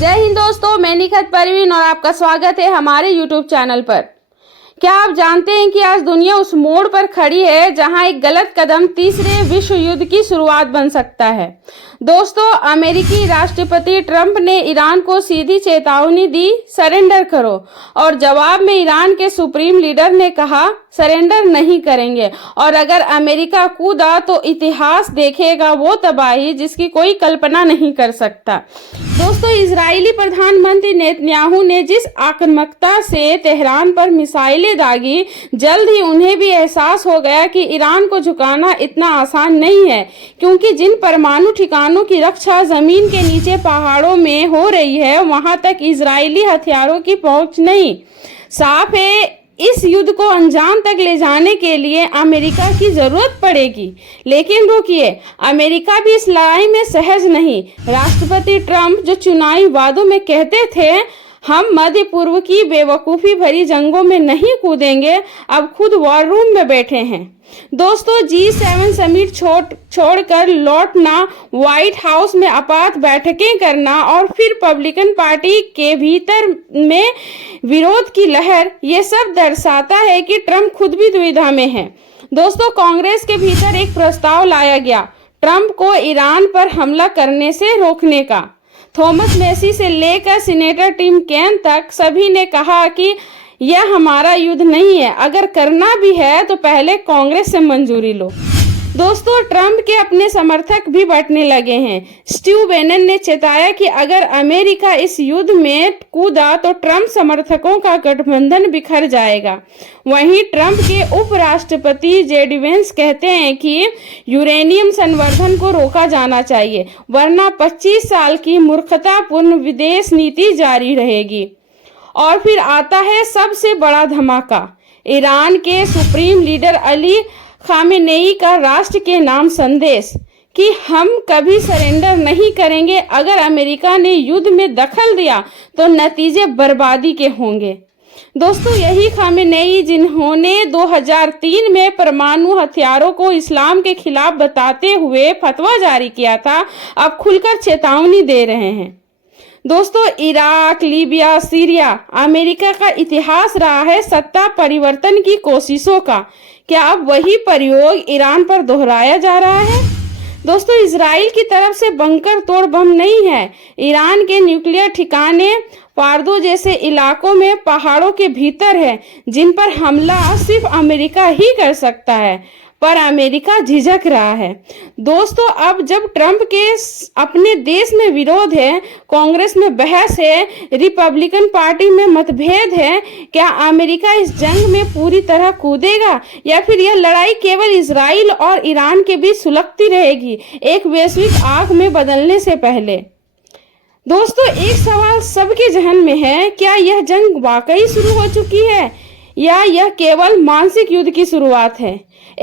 जय हिंद दोस्तों, मैं निखत परवीन और आपका स्वागत है हमारे यूट्यूब चैनल पर। क्या आप जानते हैं कि आज दुनिया उस मोड़ पर खड़ी है जहां एक गलत कदम तीसरे विश्व युद्ध की शुरुआत बन सकता है। दोस्तों, अमेरिकी राष्ट्रपति ट्रंप ने ईरान को सीधी चेतावनी दी, सरेंडर करो, और जवाब में ईरान के सुप्रीम लीडर ने कहा सरेंडर नहीं करेंगे, और अगर अमेरिका कूदा तो इतिहास देखेगा वो तबाही जिसकी कोई कल्पना नहीं कर सकता। दोस्तों, इजरायली प्रधानमंत्री नेतन्याहू ने जिस आक्रामकता से तेहरान पर मिसाइलें दागी, जल्द ही उन्हें भी एहसास हो गया कि ईरान को झुकाना इतना आसान नहीं है, क्योंकि जिन परमाणु ठिकानों की रक्षा जमीन के नीचे पहाड़ों में हो रही है, वहां तक इजरायली हथियारों की पहुंच नहीं। साफ है, इस युद्ध को अंजाम तक ले जाने के लिए अमेरिका की जरूरत पड़ेगी। लेकिन रुकिए, अमेरिका भी इस लड़ाई में सहज नहीं। राष्ट्रपति ट्रंप जो चुनावी वादों में कहते थे हम मध्य पूर्व की बेवकूफ़ी भरी जंगों में नहीं कूदेंगे, अब खुद वॉर रूम में बैठे हैं। दोस्तों, G7 समिट छोड़कर लौटना, व्हाइट हाउस में आपात बैठकें करना और फिर रिपब्लिकन पार्टी के भीतर में विरोध की लहर, ये सब दर्शाता है कि ट्रंप खुद भी दुविधा में है। दोस्तों, कांग्रेस के भीतर एक प्रस्ताव लाया गया ट्रंप को ईरान पर हमला करने से रोकने का। थॉमस मैसी से लेकर सीनेटर टिम केन तक सभी ने कहा कि यह हमारा युद्ध नहीं है, अगर करना भी है तो पहले कांग्रेस से मंजूरी लो। दोस्तों, ट्रंप के अपने समर्थक भी बंटने लगे हैं। स्टीव बैनन ने चेताया कि अगर अमेरिका इस युद्ध में कूदा तो ट्रंप समर्थकों का गठबंधन बिखर जाएगा। वहीं ट्रंप के उपराष्ट्रपति जेडी वेंस कहते हैं कि यूरेनियम संवर्धन को रोका जाना चाहिए, वरना 25 साल की मूर्खतापूर्ण विदेश नीति जारी रहेगी। और फिर आता है सबसे बड़ा धमाका, ईरान के सुप्रीम लीडर अली खामेनेई का राष्ट्र के नाम संदेश कि हम कभी सरेंडर नहीं करेंगे। अगर अमेरिका ने युद्ध में दखल दिया तो नतीजे बर्बादी के होंगे। दोस्तों, यही खामेनेई जिन्होंने 2003 में परमाणु हथियारों को इस्लाम के खिलाफ बताते हुए फतवा जारी किया था, अब खुलकर चेतावनी दे रहे हैं। दोस्तों, इराक, लीबिया, सीरिया, अमेरिका का इतिहास रहा है सत्ता परिवर्तन की कोशिशों का। क्या अब वही प्रयोग ईरान पर दोहराया जा रहा है? दोस्तों, इजराइल की तरफ से बंकर तोड़ बम नहीं है। ईरान के न्यूक्लियर ठिकाने फार्दो जैसे इलाकों में पहाड़ों के भीतर है, जिन पर हमला सिर्फ अमेरिका ही कर सकता है, पर अमेरिका झिझक रहा है। दोस्तों, अब जब ट्रंप के अपने देश में विरोध है, कांग्रेस में बहस है, रिपब्लिकन पार्टी में मतभेद है, क्या अमेरिका इस जंग में पूरी तरह कूदेगा या फिर यह लड़ाई केवल इजराइल और ईरान के बीच सुलगती रहेगी, एक वैश्विक आग में बदलने से पहले? दोस्तों, एक सवाल सबके जहन में है, क्या यह जंग वाकई शुरू हो चुकी है या यह केवल मानसिक युद्ध की शुरुआत है?